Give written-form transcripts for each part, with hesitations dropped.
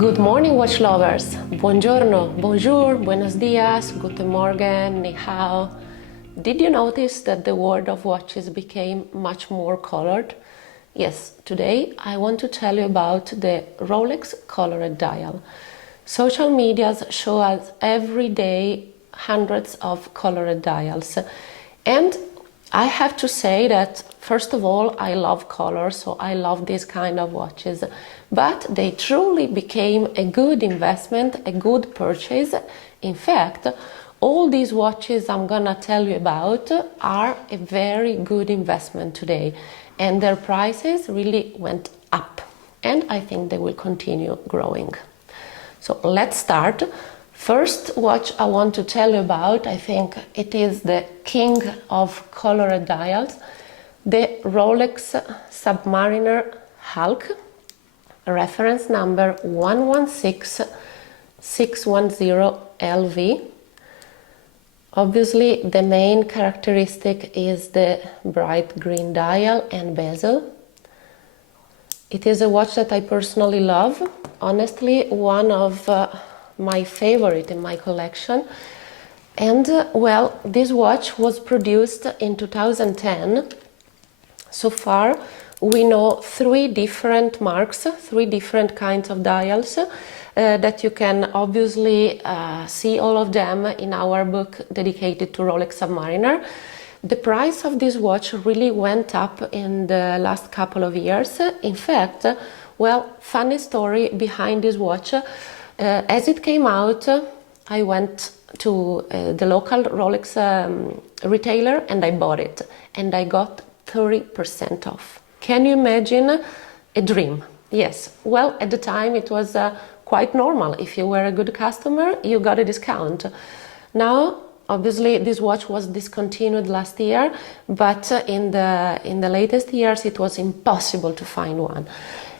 Good morning, watch lovers. Buongiorno, bonjour, buenos dias, guten morgen, ni hao. Did you notice that the world of watches became much more colored? Yes, today I want to tell you about the Rolex colored dial. Social medias show us every day hundreds of colored dials. And I have to say that, first of all, I love color, so I love this kind of watches. But they truly became a good investment, a good purchase. In fact, all these watches I'm gonna tell you about are a very good investment today. And their prices really went up. And I think they will continue growing. So let's start. First watch I want to tell you about, I think it is the king of colored dials, the Rolex Submariner Hulk, reference number 116610LV. Obviously the main characteristic is the bright green dial and bezel. It is a watch that I personally love, honestly one of my favorite in my collection. And well, this watch was produced in 2010. So far we know three different marks, three different kinds of dials that you can obviously see all of them in our book dedicated to Rolex Submariner. The price of this watch really went up in the last couple of years. In fact, well, funny story behind this watch. As it came out, I went to the local Rolex retailer and I bought it, and I got 30% off. Can you imagine? A dream. Yes, well, at the time it was quite normal. If you were a good customer, you got a discount. Now, obviously, this watch was discontinued last year, but in the latest years it was impossible to find one.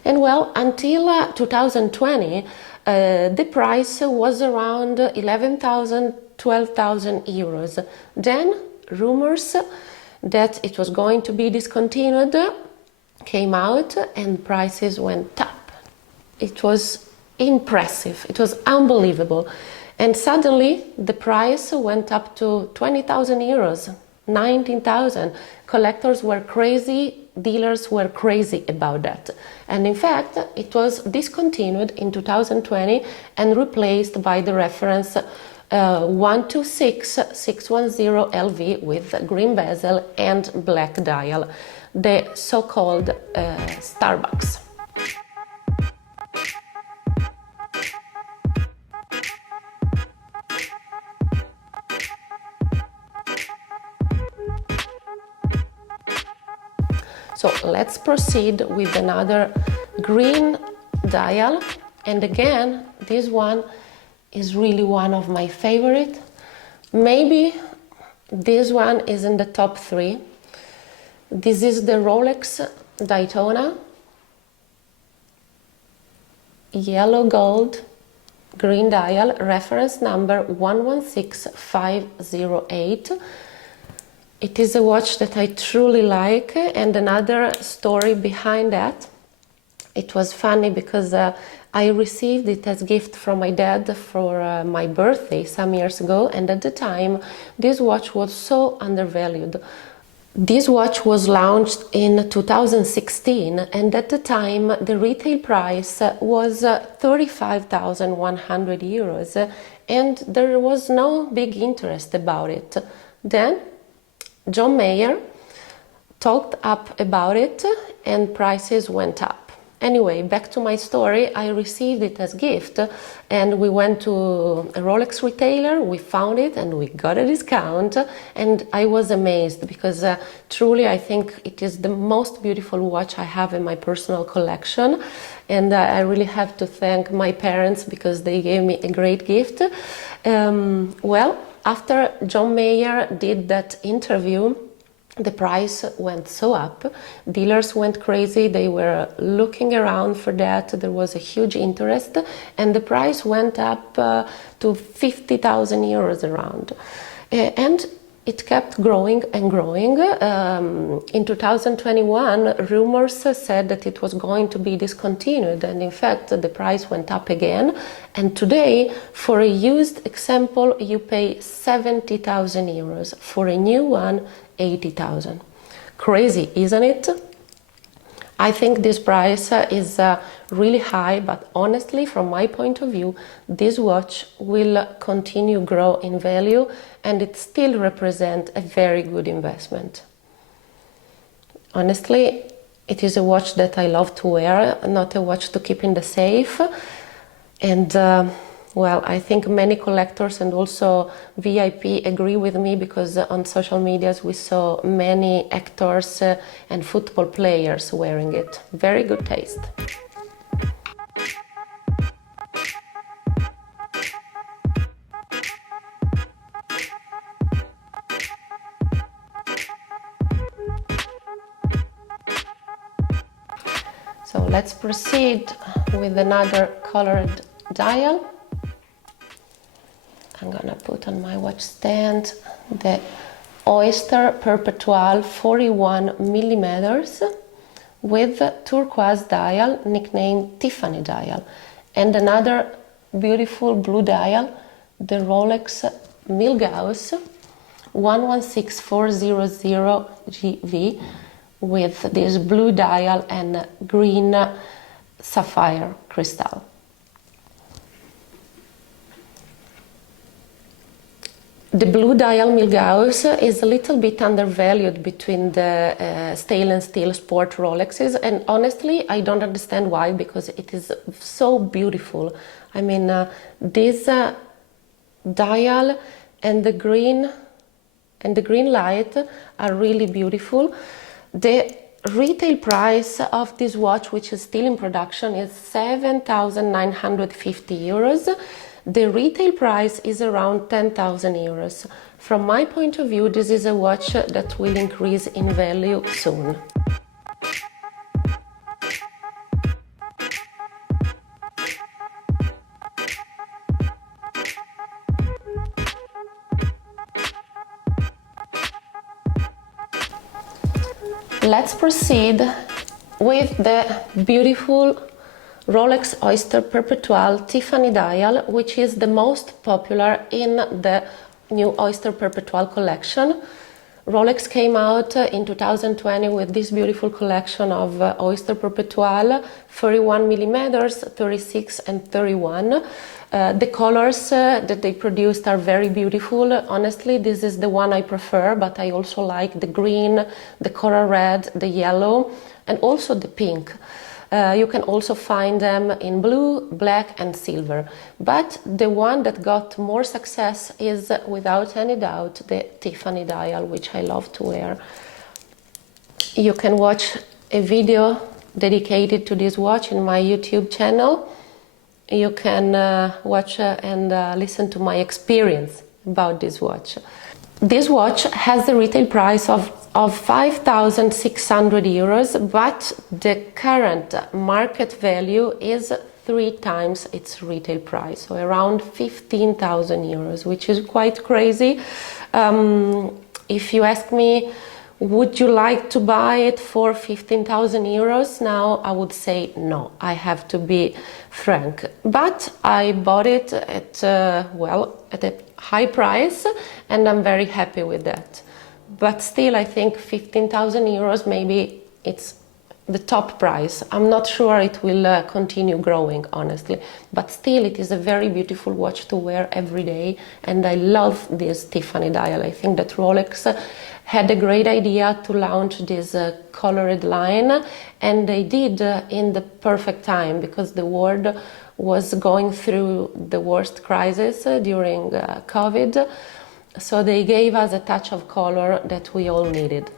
And well, until 2020, the price was around 11,000, 12,000 euros. Then rumors that it was going to be discontinued came out and prices went up. It was impressive, it was unbelievable. And suddenly the price went up to 20,000 euros, 19,000. Collectors were crazy, dealers were crazy about that. And in fact, it was discontinued in 2020 and replaced by the reference 126610LV with green bezel and black dial, the so-called Starbucks. So let's proceed with another green dial, and again this one is really one of my favorite. Maybe this one is in the top 3. This is the Rolex Daytona yellow gold green dial, reference number 116508. It is a watch that I truly like, and another story behind that. It was funny because I received it as a gift from my dad for my birthday some years ago, and at the time this watch was so undervalued. This watch was launched in 2016, and at the time the retail price was 35,100 euros, and there was no big interest about it. Then John Mayer talked up about it and prices went up. Anyway, back to my story, I received it as a gift and we went to a Rolex retailer, we found it and we got a discount, and I was amazed because truly I think it is the most beautiful watch I have in my personal collection, and I really have to thank my parents because they gave me a great gift. Well, after John Mayer did that interview, the price went so up, dealers went crazy, they were looking around for that, there was a huge interest, and the price went up to 50,000 euros around. And it kept growing and growing. In 2021, rumors said that it was going to be discontinued, and in fact the price went up again. And today, for a used example, you pay 70,000 euros. For a new one, 80,000. Crazy, isn't it? I think this price is really high, but honestly, from my point of view, this watch will continue grow in value, and it still represents a very good investment. Honestly, it is a watch that I love to wear, not a watch to keep in the safe. And well, I think many collectors and also VIP agree with me, because on social medias we saw many actors and football players wearing it. Very good taste. So let's proceed with another colored dial. I'm gonna put on my watch stand the Oyster Perpetual 41 millimeters with turquoise dial, nicknamed Tiffany dial, and another beautiful blue dial, the Rolex Milgauss 116400 GV, with this blue dial and green sapphire crystal. The blue dial Milgauss is a little bit undervalued between the stainless steel sport Rolexes, and honestly I don't understand why, because it is so beautiful. I mean, this dial and the green light are really beautiful. The retail price of this watch, which is still in production, is 7,950 euros. The retail price is around 10,000 euros. From my point of view, this is a watch that will increase in value soon. Let's proceed with the beautiful Rolex Oyster Perpetual Tiffany dial, which is the most popular in the new Oyster Perpetual collection. Rolex came out in 2020 with this beautiful collection of Oyster Perpetual 31 millimeters, 36 and 31. The colors that they produced are very beautiful. Honestly, this is the one I prefer, but I also like the green, the coral red, the yellow, and also the pink. You can also find them in blue, black and silver. But the one that got more success is, without any doubt, the Tiffany dial, which I love to wear. You can watch a video dedicated to this watch in my YouTube channel. You can watch and listen to my experience about this watch. This watch has a retail price of 5,600 euros, but the current market value is 3 times its retail price, so around 15,000 euros, which is quite crazy. If you ask me, would you like to buy it for 15,000 euros now? I would say no, I have to be frank. But I bought it at, well, at a high price, and I'm very happy with that. But still, I think 15,000 euros, maybe it's the top price. I'm not sure it will continue growing, honestly. But still, it is a very beautiful watch to wear every day, and I love this Tiffany dial. I think that Rolex had a great idea to launch this colored line, and they did in the perfect time, because the world was going through the worst crisis during COVID. So they gave us a touch of color that we all needed.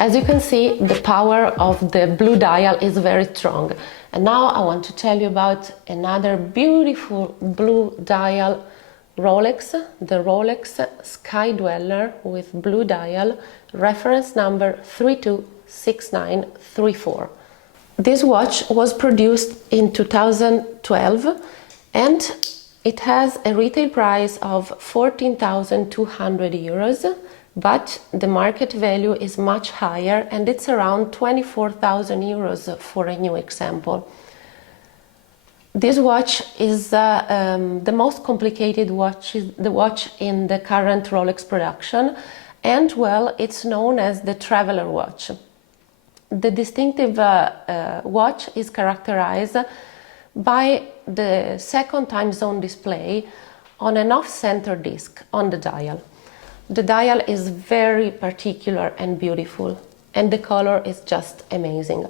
As you can see, the power of the blue dial is very strong. And now I want to tell you about another beautiful blue dial Rolex, the Rolex Sky Dweller with blue dial, reference number 326934. This watch was produced in 2012 and it has a retail price of 14,200 euros, but the market value is much higher and it's around 24,000 euros for a new example. This watch is the most complicated watch, the watch in the current Rolex production, and well, it's known as the traveler watch. The distinctive watch is characterized by the second time zone display on an off-center disc on the dial. The dial is very particular and beautiful, and the color is just amazing.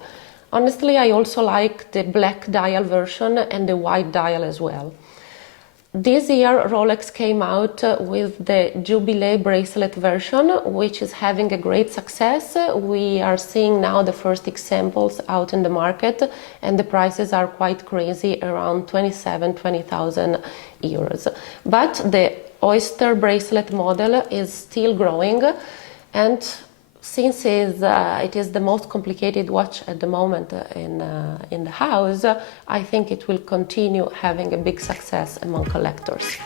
Honestly, I also like the black dial version and the white dial as well. This year, Rolex came out with the Jubilee bracelet version, which is having a great success. We are seeing now the first examples out in the market, and the prices are quite crazy, around 20,000 euros. But the Oyster bracelet model is still growing, and since it is the most complicated watch at the moment in the house, I think it will continue having a big success among collectors.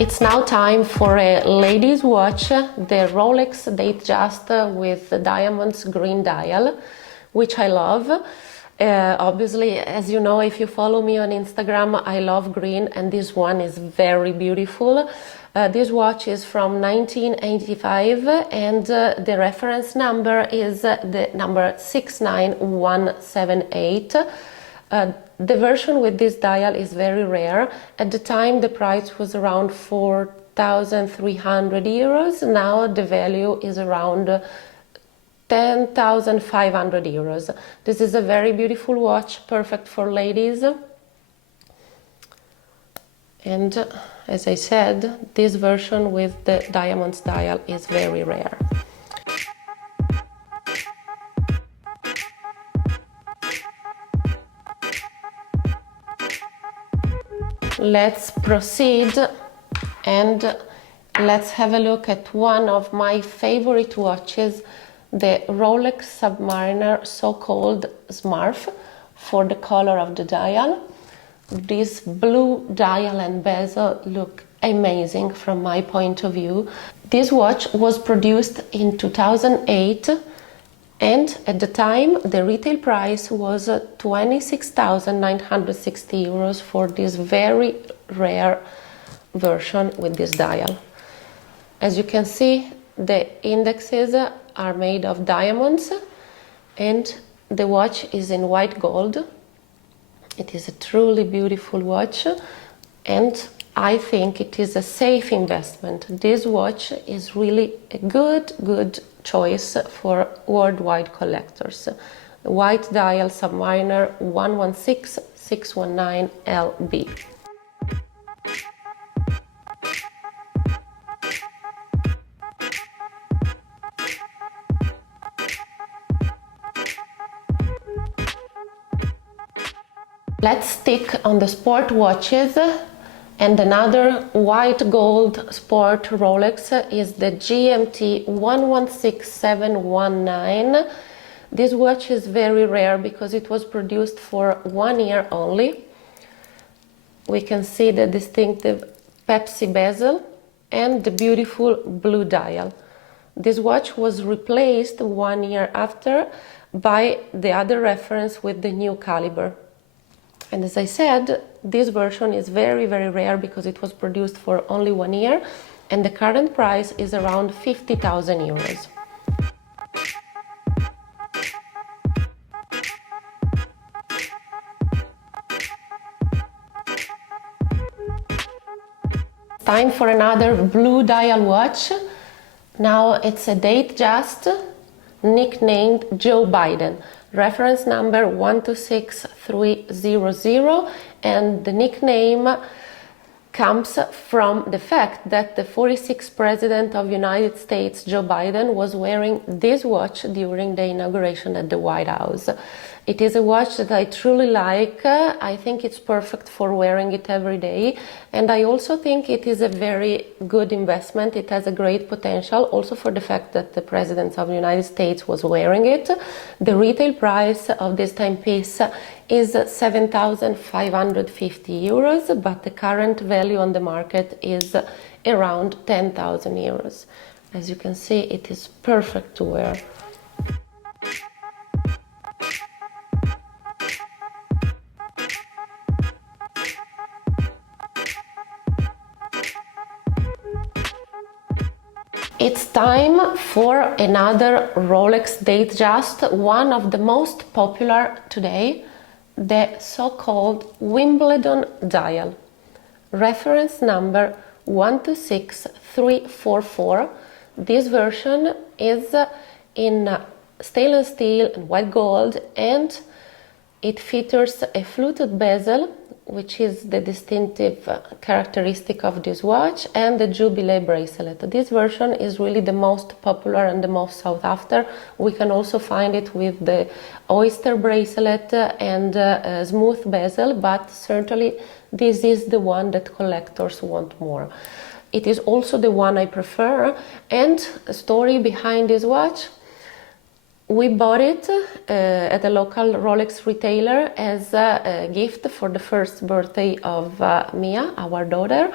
It's now time for a ladies' watch, the Rolex Datejust with the diamonds green dial, which I love. Obviously, as you know, if you follow me on Instagram, I love green, and this one is very beautiful. This watch is from 1985 and the reference number is the number 69178. The version with this dial is very rare. At the time, the price was around 4,300 euros. Now the value is around 10,500 euros. This is a very beautiful watch, perfect for ladies. And as I said, this version with the diamonds dial is very rare. Let's proceed and let's have a look at one of my favorite watches, the Rolex Submariner, so-called Smurf, for the color of the dial. This blue dial and bezel look amazing from my point of view. This watch was produced in 2008 and at the time the retail price was 26,960 euros for this very rare version with this dial. As you can see, the indexes are made of diamonds and the watch is in white gold. It is a truly beautiful watch and I think it is a safe investment. This watch is really a good choice for worldwide collectors. White dial Submariner 116619 LB. Let's stick on the sport watches, and another white gold sport Rolex is the GMT-116-719. This watch is very rare because it was produced for 1 year only. We can see the distinctive Pepsi bezel and the beautiful blue dial. This watch was replaced 1 year after by the other reference with the new caliber. And as I said, this version is very rare because it was produced for only 1 year and the current price is around 50,000 euros. Time for another blue dial watch. Now it's a Datejust nicknamed Joe Biden. Reference number 126300, and the nickname comes from the fact that the 46th President of the United States, Joe Biden, was wearing this watch during the inauguration at the White House. It is a watch that I truly like. I think it's perfect for wearing it every day, and I also think it is a very good investment. It has a great potential also for the fact that the President of the United States was wearing it. The retail price of this timepiece is 7,550 euros, but the current value on the market is around 10,000 euros. As you can see, it is perfect to wear. It's time for another Rolex Datejust, one of the most popular today, the so-called Wimbledon dial. Reference number 126344. This version is in stainless steel and white gold, and it features a fluted bezel, which is the distinctive characteristic of this watch, and the Jubilee bracelet. This version is really the most popular and the most sought after. We can also find it with the Oyster bracelet and smooth bezel, but certainly this is the one that collectors want more. It is also the one I prefer, and a story behind this watch. We bought it at a local Rolex retailer as a gift for the first birthday of Mia, our daughter.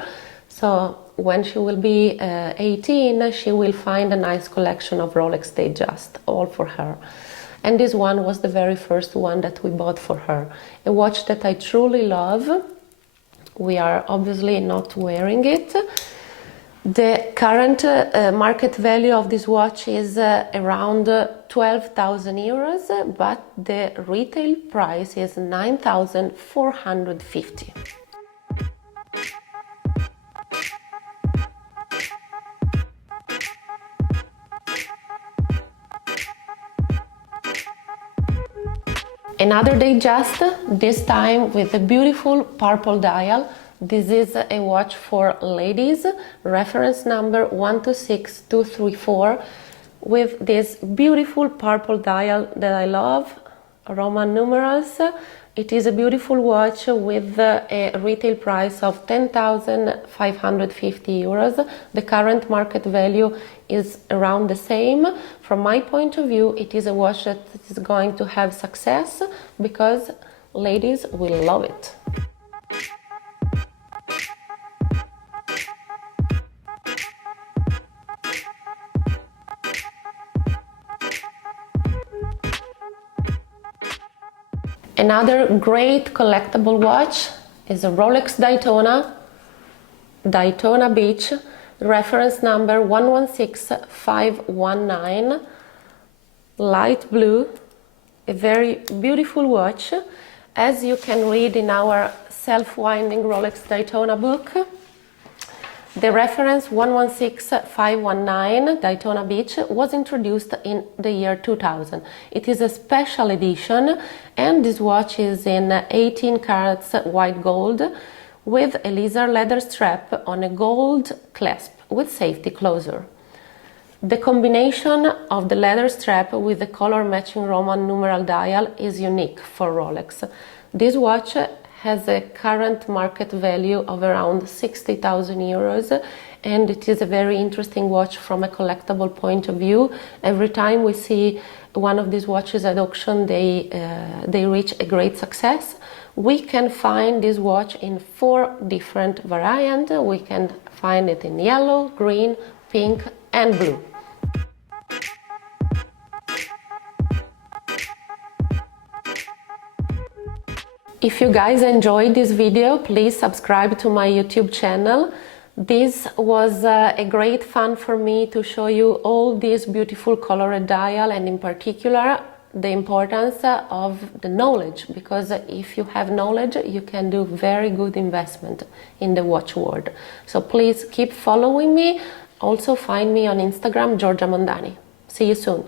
So when she will be 18, she will find a nice collection of Rolex Datejust, all for her. And this one was the very first one that we bought for her. A watch that I truly love. We are obviously not wearing it. The current market value of this watch is around 12,000 euros, but the retail price is 9,450. Another Datejust, this time with a beautiful purple dial. This is a watch for ladies, reference number 126234, with this beautiful purple dial that I love, Roman numerals. It is a beautiful watch with a retail price of 10,550 euros. The current market value is around the same. From my point of view, it is a watch that is going to have success because ladies will love it. Another great collectible watch is a Rolex Daytona Beach, reference number 116519, light blue, a very beautiful watch. As you can read in our self-winding Rolex Daytona book, the reference 116519 Daytona Beach was introduced in the year 2000. It is a special edition, and this watch is in 18 carats white gold with a lizard leather strap on a gold clasp with safety closure. The combination of the leather strap with the color matching Roman numeral dial is unique for Rolex. This watch has a current market value of around 60,000 euros, and it is a very interesting watch from a collectible point of view. Every time we see one of these watches at auction, they reach a great success. We can find this watch in 4 different variants. We can find it in yellow, green, pink and blue. If you guys enjoyed this video, please subscribe to my YouTube channel. This was a great fun for me to show you all these beautiful colored dial, and in particular the importance of the knowledge, because if you have knowledge you can do very good investment in the watch world. So please keep following me. Also find me on Instagram, Giorgia Mondani. See you soon.